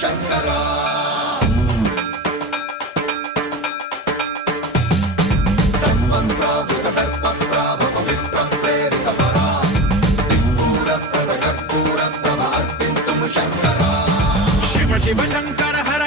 శంకరా సర్వప్రావృత దర్ప ప్రాభవ విప్ర ప్రేరిత పరా దిక్పూర ప్రద కర్పూర ప్రభ అర్పింతుము శంకరా శివ శివ శంకర హర